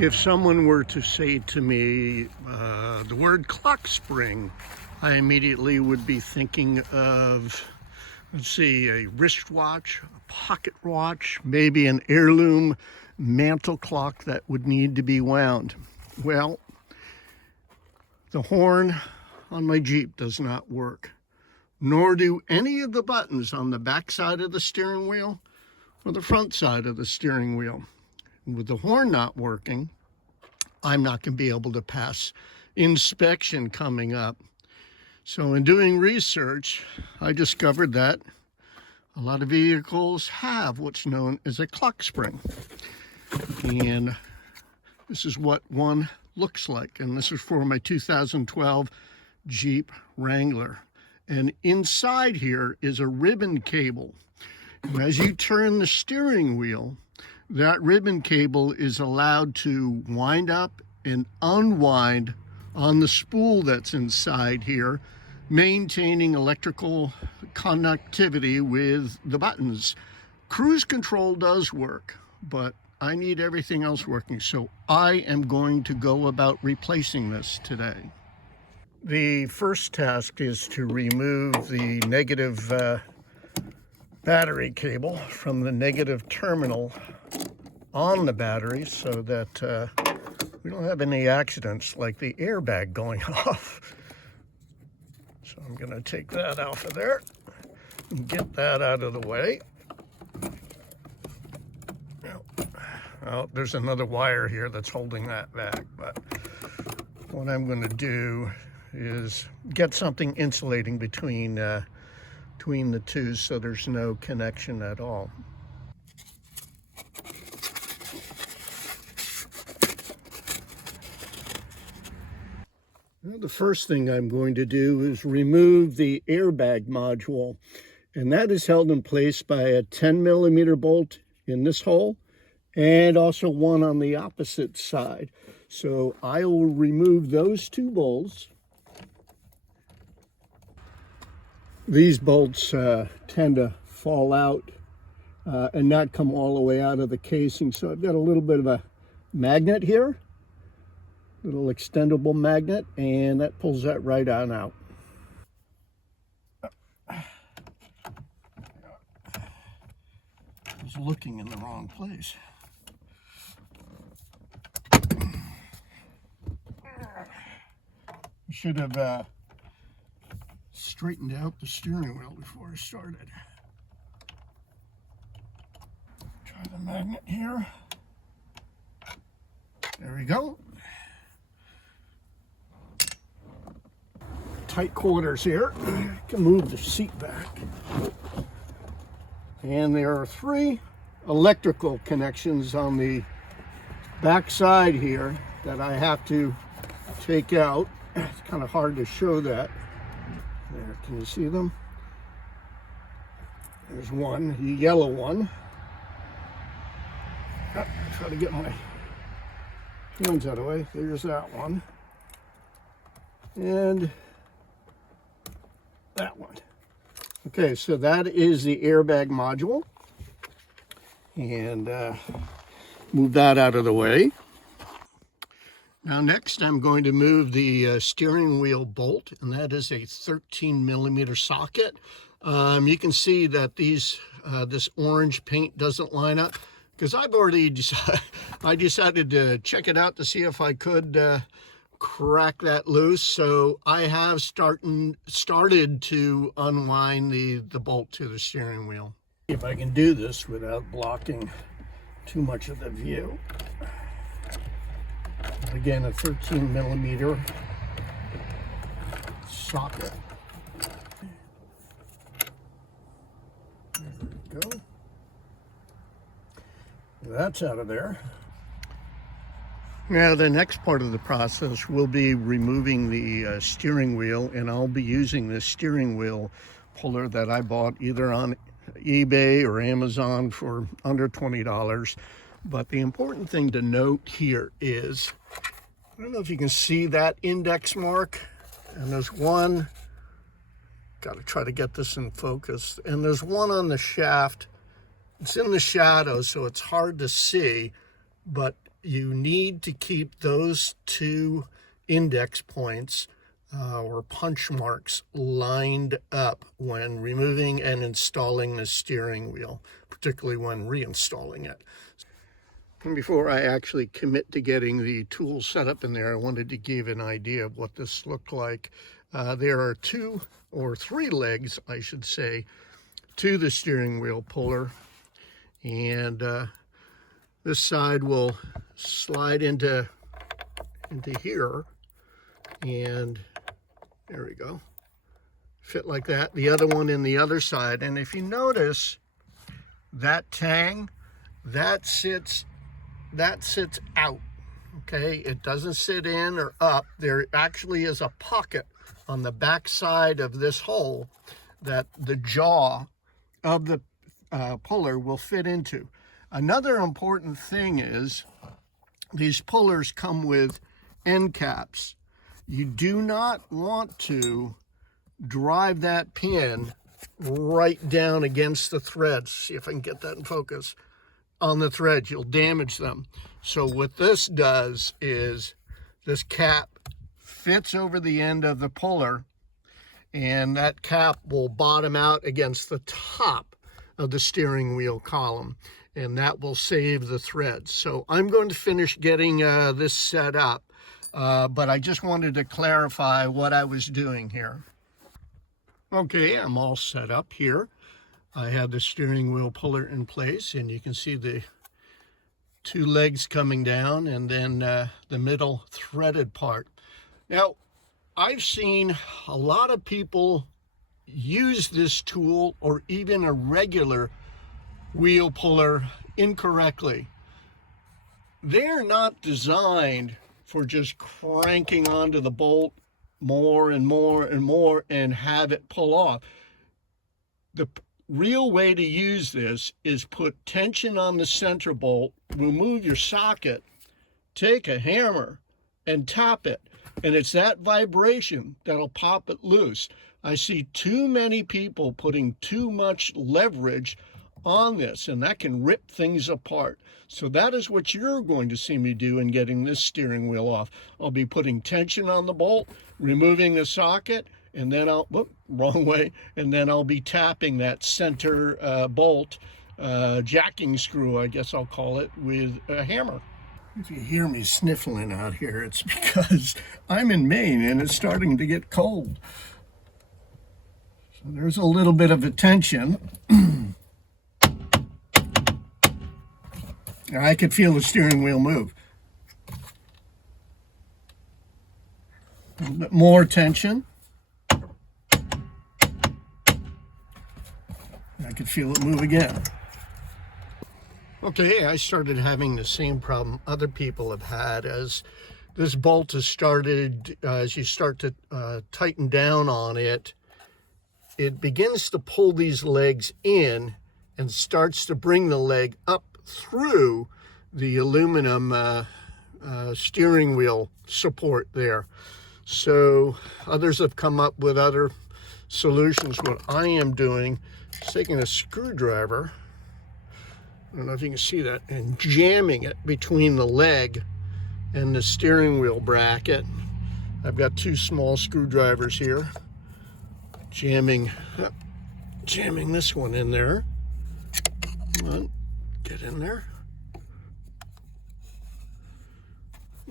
If someone were to say to me the word clock spring, I immediately would be thinking of, let's see, a wristwatch, a pocket watch, maybe an heirloom mantle clock that would need to be wound. Well, the horn on my Jeep does not work, nor do any of the buttons on the back side of the steering wheel or the front side of the steering wheel. With the horn not working, I'm not going to be able to pass inspection coming up. So in doing research, I discovered that a lot of vehicles have what's known as a clock spring. And this is what one looks like. And this is for my 2012 Jeep Wrangler. And inside here is a ribbon cable. And as you turn the steering wheel, that ribbon cable is allowed to wind up and unwind on the spool that's inside here, maintaining electrical connectivity with the buttons. Cruise control does work, but I need everything else working, so I am going to go about replacing this today. The first task is to remove the negative battery cable from the negative terminal on the battery so that we don't have any accidents like the airbag going off. So I'm going to take that off of there and get that out of the way. Oh, there's another wire here that's holding that back, but what I'm going to do is get something insulating between the two so there's no connection at all. Well, the first thing I'm going to do is remove the airbag module, and that is held in place by a 10mm bolt in this hole and also one on the opposite side. So I will remove those two bolts. These bolts tend to fall out and not come all the way out of the casing. So I've got a little bit of a magnet here, little extendable magnet, and that pulls that right on out. I was looking in the wrong place. I should have straightened out the steering wheel before I started. Try the magnet here. There we go. Tight quarters here. Can move the seat back. And there are 3 electrical connections on the back side here that I have to take out. It's kind of hard to show that. There, can you see them? There's one, the yellow one. Try to get my hands out of the way. There's that one. And that one. Okay, so that is the airbag module. And move that out of the way. Now next I'm going to move the steering wheel bolt, and that is a 13mm socket. You can see that this orange paint doesn't line up because I've already decided to check it out to see if I could crack that loose. So I have started to unwind the bolt to the steering wheel. See if I can do this without blocking too much of the view. Again, a 13mm socket. There we go. That's out of there. Now the next part of the process will be removing the steering wheel, and I'll be using this steering wheel puller that I bought either on eBay or Amazon for under $20. But the important thing to note here is, I don't know if you can see that index mark, and there's one, got to try to get this in focus, and there's one on the shaft. It's in the shadow, so it's hard to see, but you need to keep those two index points or punch marks lined up when removing and installing the steering wheel, particularly when reinstalling it. And before I actually commit to getting the tool set up in there, I wanted to give an idea of what this looked like. There are 2 or 3 legs, I should say, to the steering wheel puller, and this side will slide into here, and there we go, fit like that. The other one in the other side, and if you notice that tang, that sits out, okay? It doesn't sit in or up. There actually is a pocket on the back side of this hole that the jaw of the puller will fit into. Another important thing is these pullers come with end caps. You do not want to drive that pin right down against the threads. See if I can get that in focus. On the threads, you'll damage them. So what this does is this cap fits over the end of the puller, and that cap will bottom out against the top of the steering wheel column, and that will save the threads. So I'm going to finish getting this set up, but I just wanted to clarify what I was doing here. Okay, I'm all set up here. I have the steering wheel puller in place, and you can see the 2 legs coming down, and then the middle threaded part. Now, I've seen a lot of people use this tool or even a regular wheel puller incorrectly. They're not designed for just cranking onto the bolt more and more and more and have it pull off. The real way to use this is put tension on the center bolt, remove your socket, take a hammer and tap it, and it's that vibration that'll pop it loose. I see too many people putting too much leverage on this, and that can rip things apart. So that is what you're going to see me do in getting this steering wheel off. I'll be putting tension on the bolt, removing the socket, and then I'll, wrong way, and then I'll be tapping that center bolt, jacking screw, I guess I'll call it, with a hammer. If you hear me sniffling out here, it's because I'm in Maine and it's starting to get cold. So there's a little bit of a tension. I could feel the steering wheel move. A little bit more tension. I could feel it move again. Okay, I started having the same problem other people have had as this bolt has started, as you start to tighten down on it, it begins to pull these legs in and starts to bring the leg up through the aluminum steering wheel support there. So others have come up with other solutions. What I am doing is taking a screwdriver, I don't know if you can see that, and jamming it between the leg and the steering wheel bracket. I've got 2 small screwdrivers here, jamming this one in there. Come on, get in there.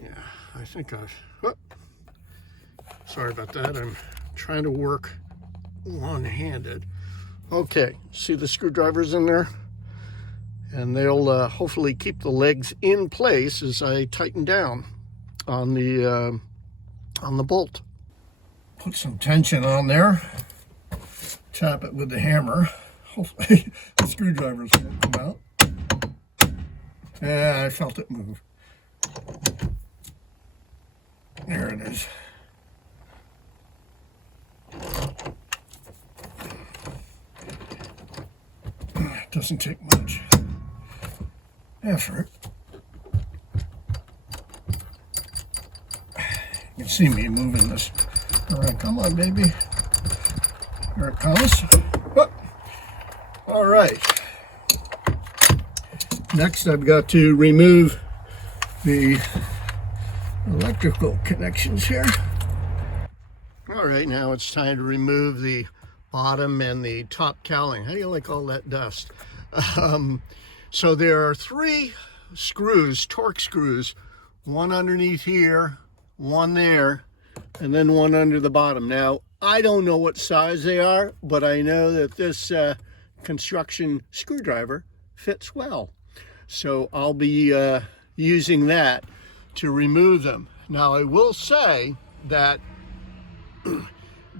Yeah, I think sorry about that. I'm trying to work one-handed. Okay, see the screwdrivers in there? And they'll hopefully keep the legs in place as I tighten down on the bolt. Put some tension on there. Tap it with the hammer. Hopefully the screwdrivers won't come out. Yeah, I felt it move. There it is. It doesn't take much effort. You can see me moving this. All right, come on, baby. Here it comes. Whoop. All right. Next, I've got to remove the electrical connections here. All right, now it's time to remove the bottom and the top cowling. How do you like all that dust? So there are 3 screws, torque screws, one underneath here, one there, and then one under the bottom. Now, I don't know what size they are, but I know that this construction screwdriver fits well. So I'll be using that to remove them. Now, I will say that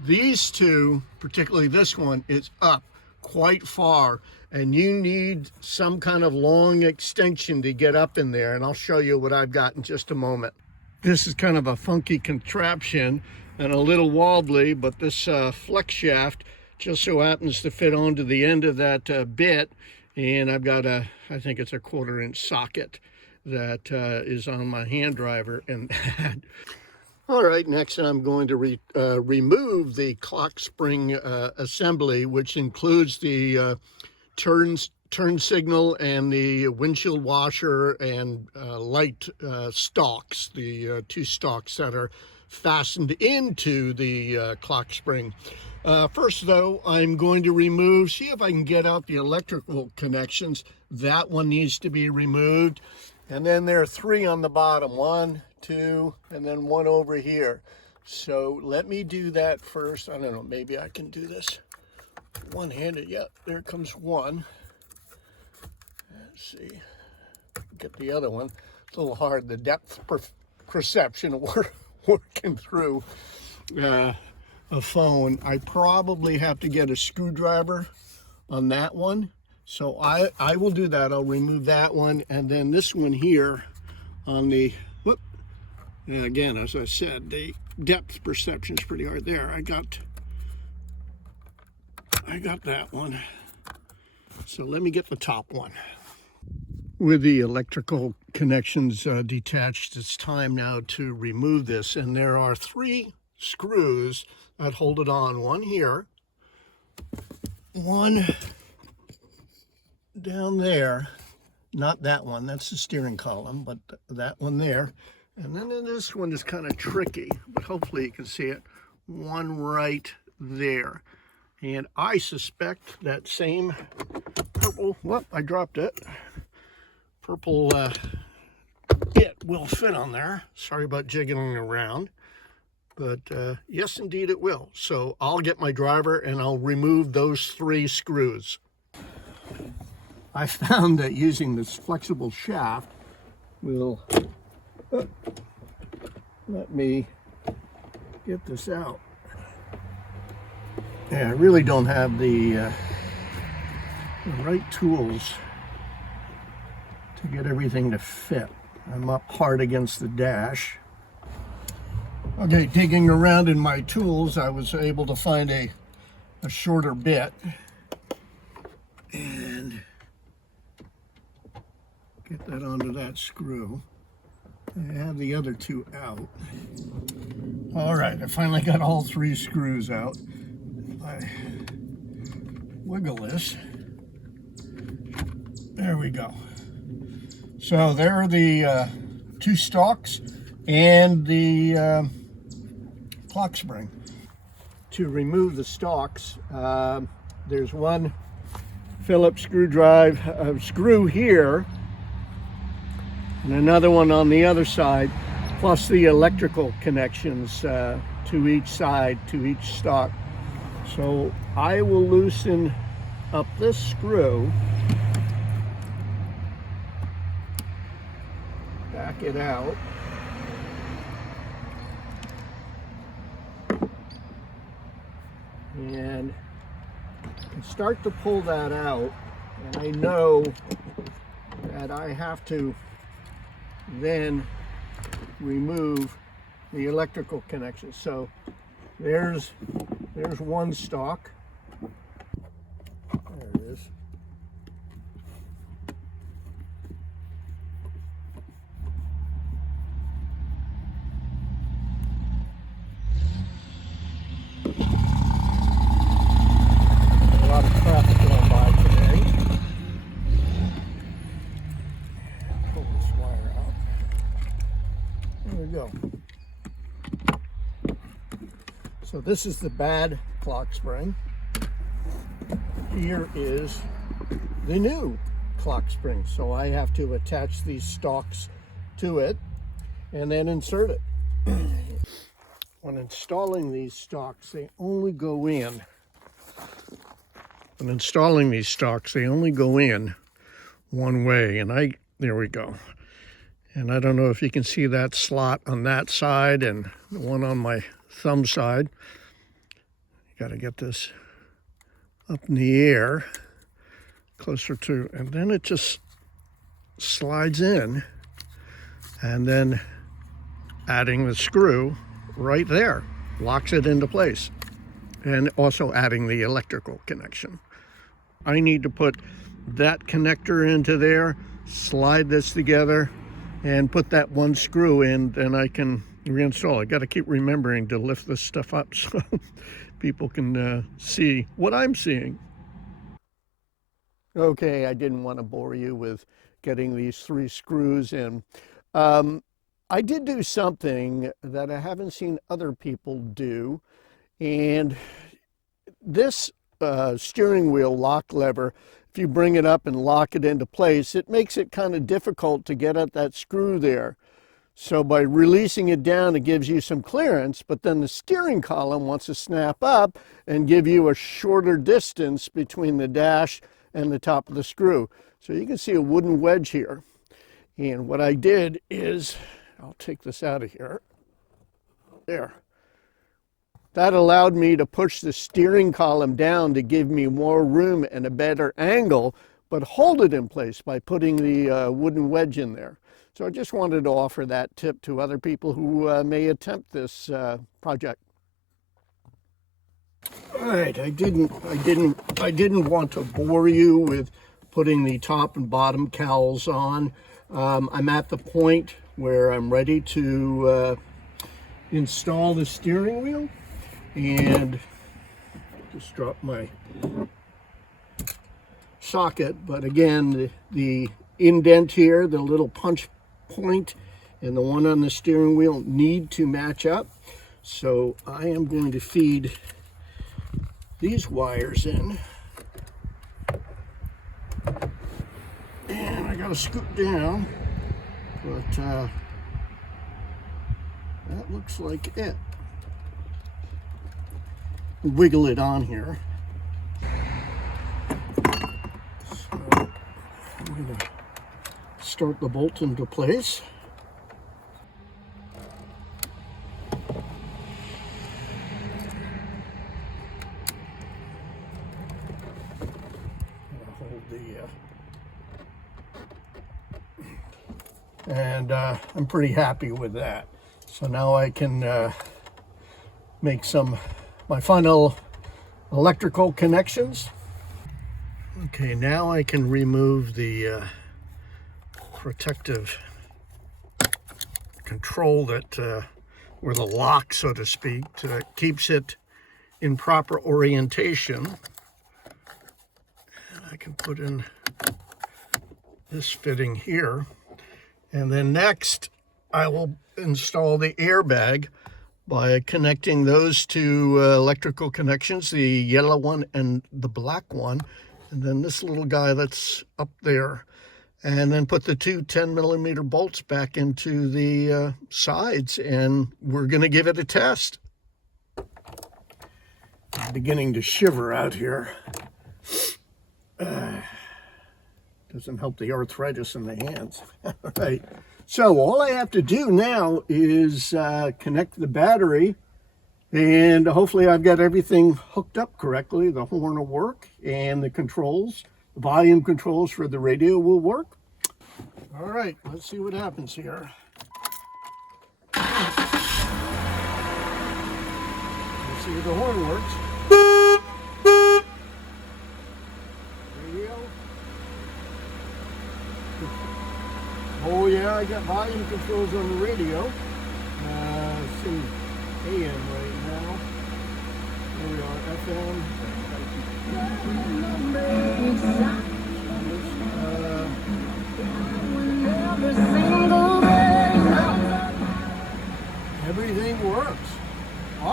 these two, particularly this one, is up quite far, and you need some kind of long extension to get up in there, and I'll show you what I've got in just a moment. This is kind of a funky contraption and a little wobbly, but this flex shaft just so happens to fit onto the end of that bit, and I've got I think it's a 1/4-inch socket that is on my hand driver and that. All right, next I'm going to remove the clock spring assembly, which includes the turn signal and the windshield washer and light stalks, the 2 stalks that are fastened into the clock spring. First though, I'm going to see if I can get out the electrical connections. That one needs to be removed. And then there are 3 on the bottom, 1, 2, and then 1 over here. So let me do that first. I don't know, maybe I can do this one-handed. Yep, there comes one. Let's see, get the other one. It's a little hard, the depth perception of working through a phone. I probably have to get a screwdriver on that one. So I will do that. I'll remove that one, and then this one here on the, whoop. And again, as I said, the depth perception is pretty hard there. I got that one. So let me get the top one. With the electrical connections detached, it's time now to remove this. And there are 3 screws that hold it on. One here, one down there, not that one, that's the steering column, but that one there. And then this one is kind of tricky, but hopefully you can see it. One right there. And I suspect that same purple, whoop, I dropped it. Purple bit will fit on there. Sorry about jiggling around, but yes, indeed it will. So I'll get my driver and I'll remove those 3 screws. I found that using this flexible shaft will let me get this out. Yeah, I really don't have the right tools to get everything to fit. I'm up hard against the dash. Okay, digging around in my tools, I was able to find a shorter bit and get that onto that screw. I have the other 2 out. All right, I finally got all 3 screws out. I wiggle this. There we go. So there are the 2 stalks and the clock spring. To remove the stalks, there's one Phillips screw here, and another one on the other side, plus the electrical connections to each side, to each stalk. So I will loosen up this screw, back it out, and start to pull that out. And I know that I have to then remove the electrical connection. So there's one stalk. There it is. A lot of traffic going by today. Pull this wire out. There we go. So this is the bad clock spring. Here is the new clock spring. So I have to attach these stalks to it and then insert it. When installing these stalks, they only go in. When installing these stalks, they only go in one way. And there we go. And I don't know if you can see that slot on that side and the one on my thumb side. You got to get this up in the air, closer to, and then it just slides in, and then adding the screw right there locks it into place, and also adding the electrical connection. I need to put that connector into there, slide this together, and put that one screw in, then I can reinstall. I got to keep remembering to lift this stuff up so people can see what I'm seeing. Okay, I didn't want to bore you with getting these 3 screws in. I did do something that I haven't seen other people do, and this steering wheel lock lever, if you bring it up and lock it into place, it makes it kind of difficult to get at that screw there. So by releasing it down, it gives you some clearance, but then the steering column wants to snap up and give you a shorter distance between the dash and the top of the screw. So you can see a wooden wedge here. And what I did is, I'll take this out of here. There. That allowed me to push the steering column down to give me more room and a better angle, but hold it in place by putting the wooden wedge in there. So I just wanted to offer that tip to other people who may attempt this project. All right, I didn't want to bore you with putting the top and bottom cowls on. I'm at the point where I'm ready to install the steering wheel, and just drop my socket. But again, the indent here, the little punch point, and the one on the steering wheel need to match up. So I am going to feed these wires in, and I gotta scoot down, but that looks like it. Wiggle it on here. So I'm gonna start the bolt into place. And I'm pretty happy with that. So now I can make my final electrical connections. Okay, now I can remove the protective control that, or the lock, so to speak, keeps it in proper orientation. And I can put in this fitting here. And then next, I will install the airbag by connecting those two electrical connections, the yellow one and the black one, and then this little guy that's up there. And then put the two 10mm bolts back into the sides, and we're going to give it a test. I'm beginning to shiver out here. Doesn't help the arthritis in the hands. All right. So all I have to do now is connect the battery, and hopefully I've got everything hooked up correctly. The horn will work, and the controls, the volume controls for the radio will work. All right, let's see what happens here. Let's see if the horn works. Radio. Oh yeah, I got volume controls on the radio. It's in AM right now. Here we are, FM.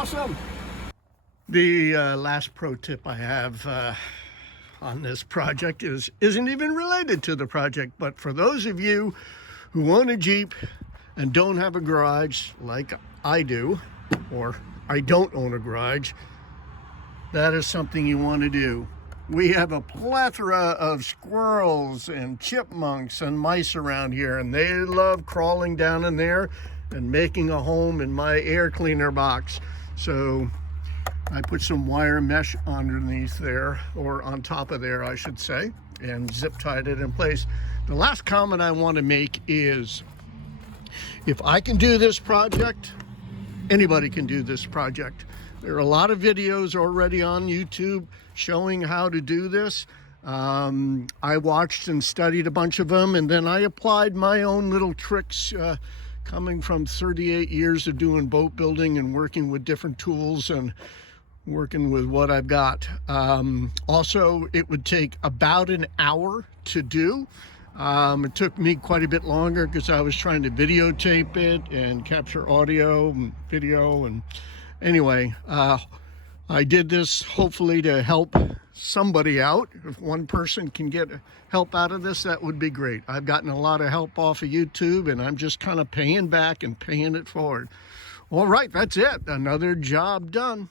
awesome. The last pro tip I have on this project isn't even related to the project, but for those of you who own a Jeep and don't have a garage like I do, or I don't own a garage, that is something you want to do. We have a plethora of squirrels and chipmunks and mice around here, and they love crawling down in there and making a home in my air cleaner box. So I put some wire mesh underneath there, or on top of there I should say, and zip tied it in place. The last comment I want to make is, if I can do this project, anybody can do this project. There are a lot of videos already on YouTube showing how to do this. I watched and studied a bunch of them, and then I applied my own little tricks, coming from 38 years of doing boat building and working with different tools and working with what I've got. Also, it would take about an hour to do. It took me quite a bit longer because I was trying to videotape it and capture audio and video. And anyway, I did this hopefully to help somebody out. If one person can get help out of this, that would be great. I've gotten a lot of help off of YouTube, and I'm just kind of paying back and paying it forward. All right, that's it. Another job done.